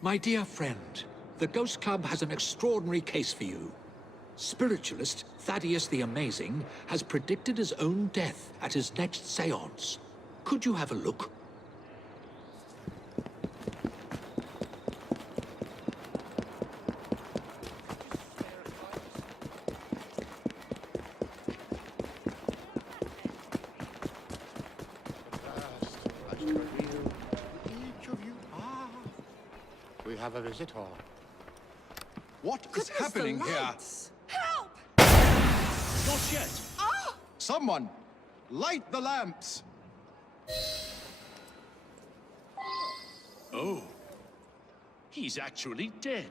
My dear friend, the Ghost Club has an extraordinary case for you. Spiritualist Thaddeus the Amazing has predicted his own death at his next séance. Could you have a look? We have a visitor. What is happening here? Help! Not yet! Ah! Someone, light the lamps! Oh. He's actually dead.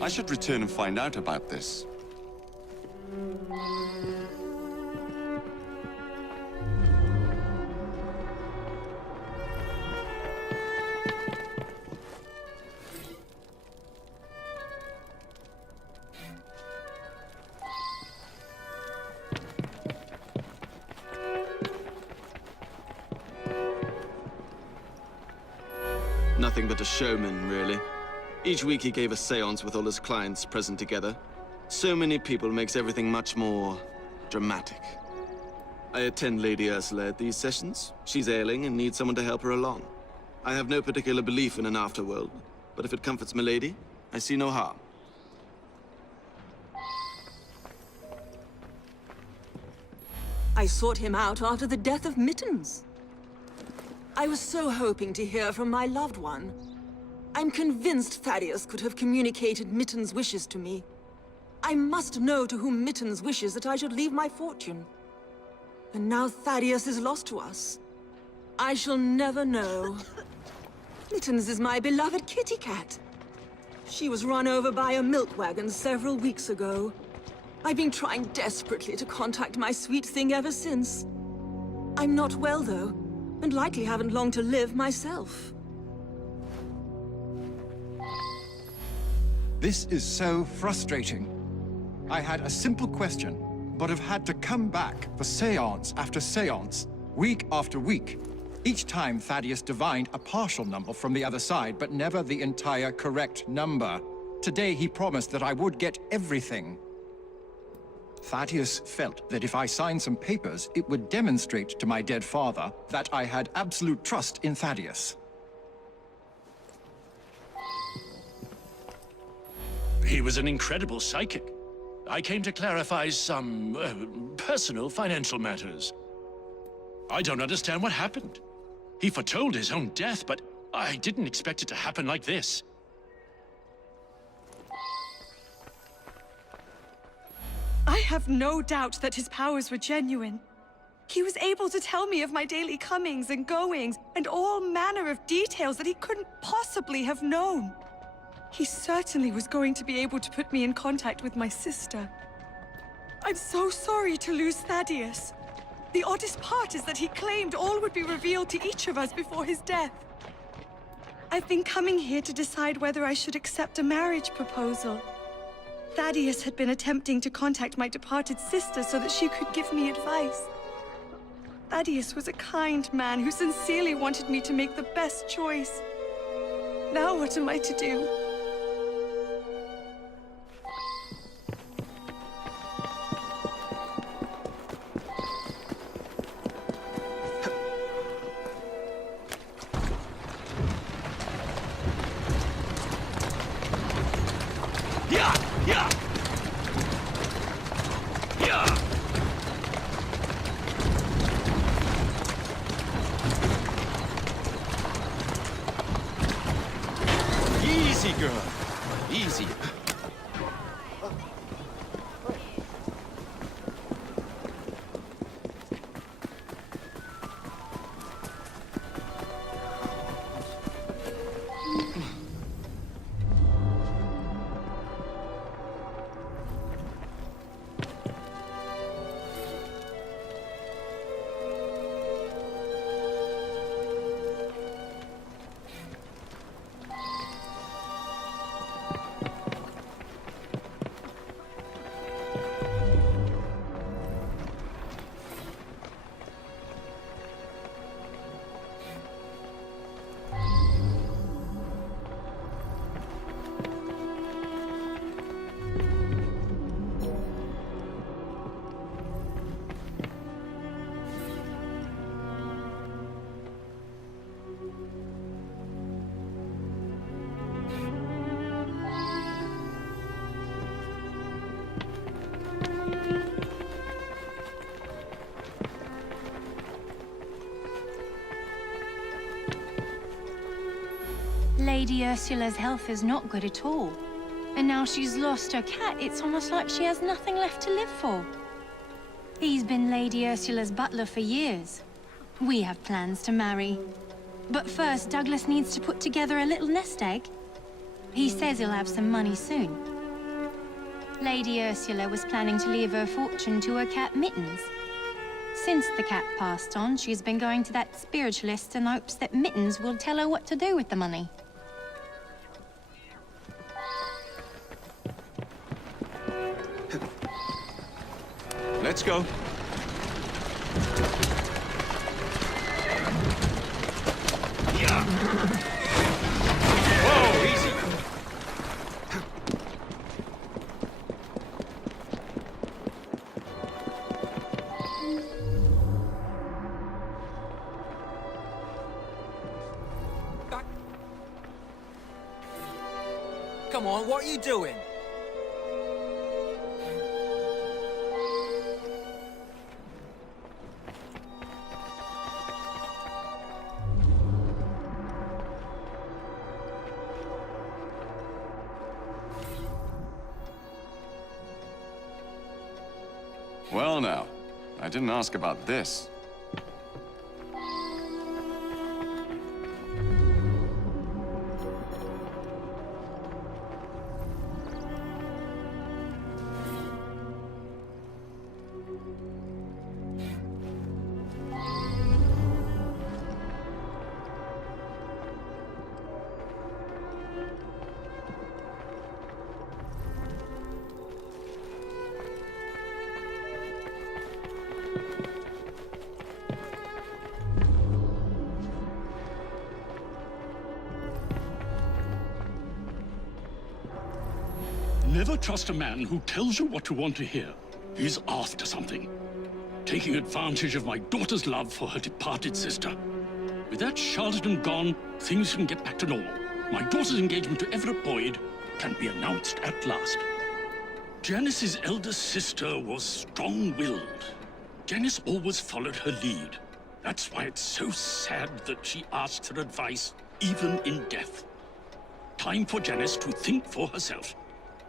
I should return and find out about this. Nothing but a showman, really. Each week he gave a séance with all his clients present together. So many people makes everything much more dramatic. I attend Lady Ursula at these sessions. She's ailing and needs someone to help her along. I have no particular belief in an afterworld, but if it comforts Milady, I see no harm. I sought him out after the death of Mittens. I was so hoping to hear from my loved one. I'm convinced Thaddeus could have communicated Mittens' wishes to me. I must know to whom Mittens wishes that I should leave my fortune. And now Thaddeus is lost to us. I shall never know. Mittens is my beloved kitty cat. She was run over by a milk wagon several weeks ago. I've been trying desperately to contact my sweet thing ever since. I'm not well, though, and likely haven't long to live myself. This is so frustrating. I had a simple question, but have had to come back for séance after séance, week after week. Each time Thaddeus divined a partial number from the other side, but never the entire correct number. Today he promised that I would get everything. Thaddeus felt that if I signed some papers, it would demonstrate to my dead father that I had absolute trust in Thaddeus. He was an incredible psychic. I came to clarify some personal financial matters. I don't understand what happened. He foretold his own death, but I didn't expect it to happen like this. I have no doubt that his powers were genuine. He was able to tell me of my daily comings and goings, and all manner of details that he couldn't possibly have known. He certainly was going to be able to put me in contact with my sister. I'm so sorry to lose Thaddeus. The oddest part is that he claimed all would be revealed to each of us before his death. I've been coming here to decide whether I should accept a marriage proposal. Thaddeus had been attempting to contact my departed sister so that she could give me advice. Thaddeus was a kind man who sincerely wanted me to make the best choice. Now what am I to do? Easy, girl. Easy. Lady Ursula's health is not good at all. And now she's lost her cat, it's almost like she has nothing left to live for. He's been Lady Ursula's butler for years. We have plans to marry. But first, Douglas needs to put together a little nest egg. He says he'll have some money soon. Lady Ursula was planning to leave her fortune to her cat Mittens. Since the cat passed on, she's been going to that spiritualist in hopes that Mittens will tell her what to do with the money. Let's go. Whoa, easy. Come on, what are you doing? Well now, I didn't ask about this. Never trust a man who tells you what you want to hear. He's after something. Taking advantage of my daughter's love for her departed sister. With that charlatan gone, things can get back to normal. My daughter's engagement to Everett Boyd can be announced at last. Janice's elder sister was strong-willed. Janice always followed her lead. That's why it's so sad that she asks her advice, even in death. Time for Janice to think for herself.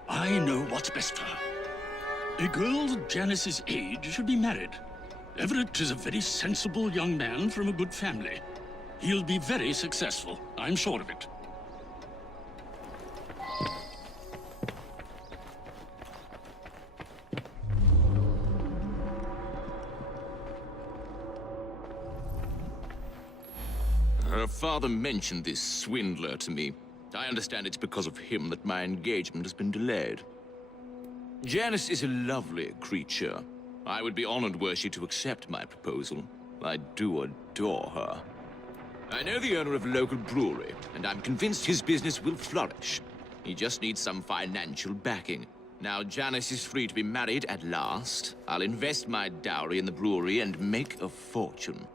I know what's best for her. A girl Janice's age should be married. Everett is a very sensible young man from a good family. He'll be very successful, I'm sure of it. Her father mentioned this swindler to me. I understand it's because of him that my engagement has been delayed. Janice is a lovely creature. I would be honored were she to accept my proposal. I do adore her. I know the owner of a local brewery, and I'm convinced his business will flourish. He just needs some financial backing. Now Janice is free to be married at last. I'll invest my dowry in the brewery and make a fortune.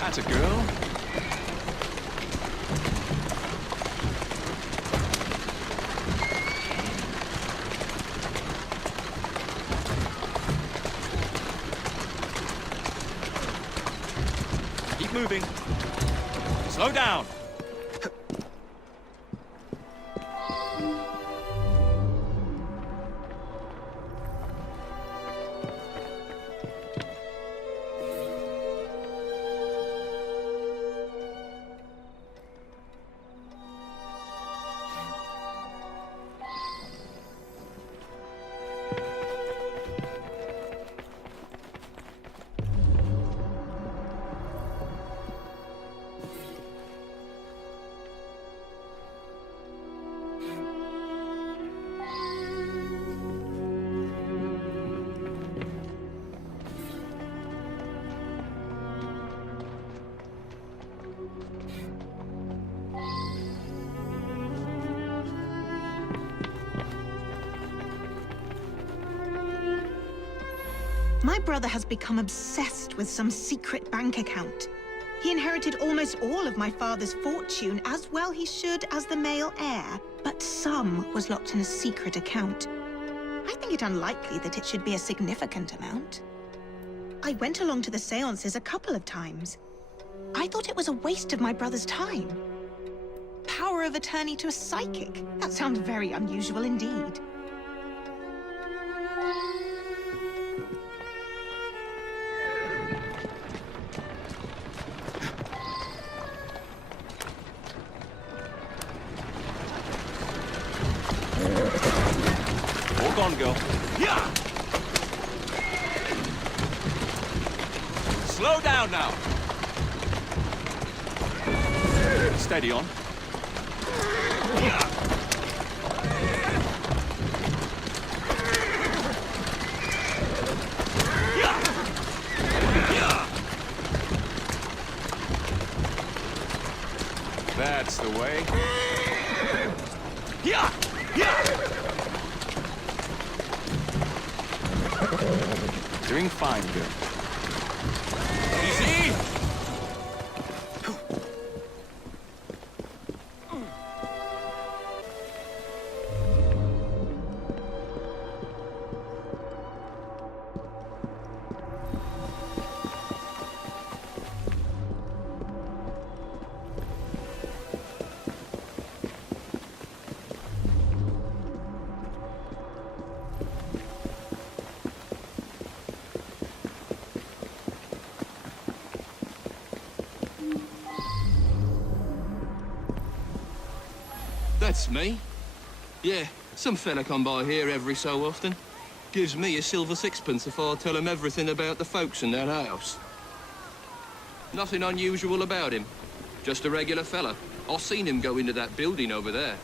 That's a girl. Keep moving. Slow down. My brother has become obsessed with some secret bank account. He inherited almost all of my father's fortune, as well he should as the male heir, but some was locked in a secret account. I think it unlikely that it should be a significant amount. I went along to the seances a couple of times. I thought it was a waste of my brother's time. Power of attorney to a psychic? That sounds very unusual indeed. Walk on, girl. Yeah! Slow down now. Steady on. That's the way. Yeah! Yeah! Doing fine, girl. Easy! That's me. Yeah, some fella come by here every so often. Gives me a silver sixpence if I tell him everything about the folks in that house. Nothing unusual about him. Just a regular fella. I seen him go into that building over there.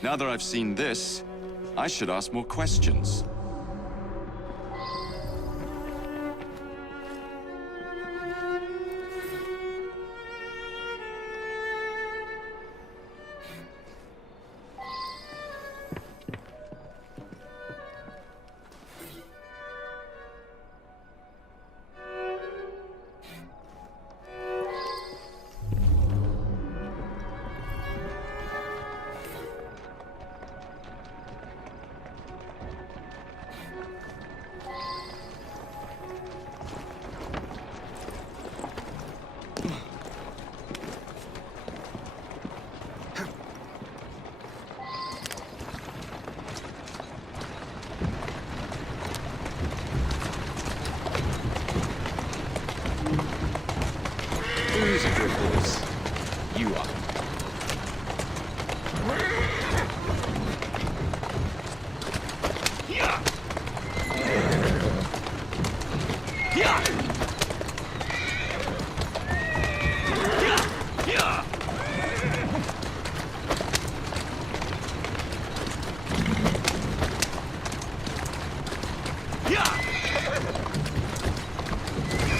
Now that I've seen this, I should ask more questions. Who's a good horse? You are.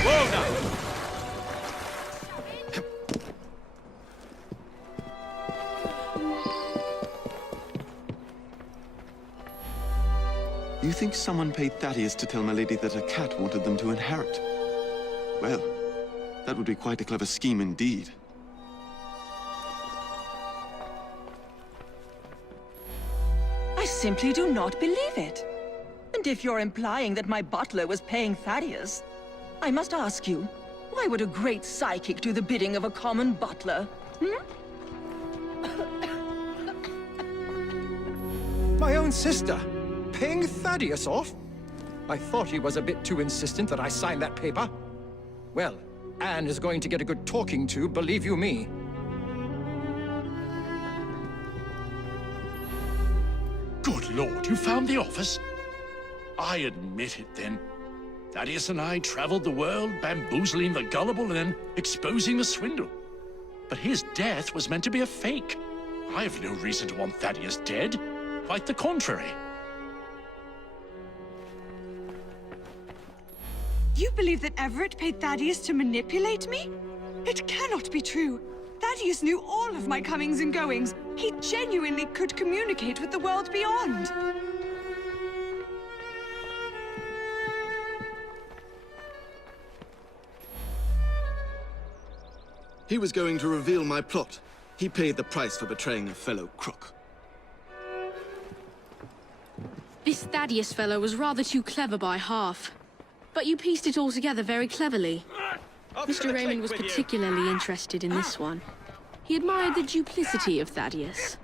Whoa now! You think someone paid Thaddeus to tell my lady that a cat wanted them to inherit? Well, that would be quite a clever scheme indeed. I simply do not believe it. And if you're implying that my butler was paying Thaddeus, I must ask you, why would a great psychic do the bidding of a common butler? My own sister, paying Thaddeus off? I thought he was a bit too insistent that I sign that paper. Well, Anne is going to get a good talking to, believe you me. Good Lord, you found the office? I admit it then. Thaddeus and I traveled the world, bamboozling the gullible and then exposing the swindle. But his death was meant to be a fake. I have no reason to want Thaddeus dead. Quite the contrary. You believe that Everett paid Thaddeus to manipulate me? It cannot be true. Thaddeus knew all of my comings and goings. He genuinely could communicate with the world beyond. He was going to reveal my plot. He paid the price for betraying a fellow crook. This Thaddeus fellow was rather too clever by half. But you pieced it all together very cleverly. Mr. Raymond was particularly interested in this one. He admired the duplicity of Thaddeus.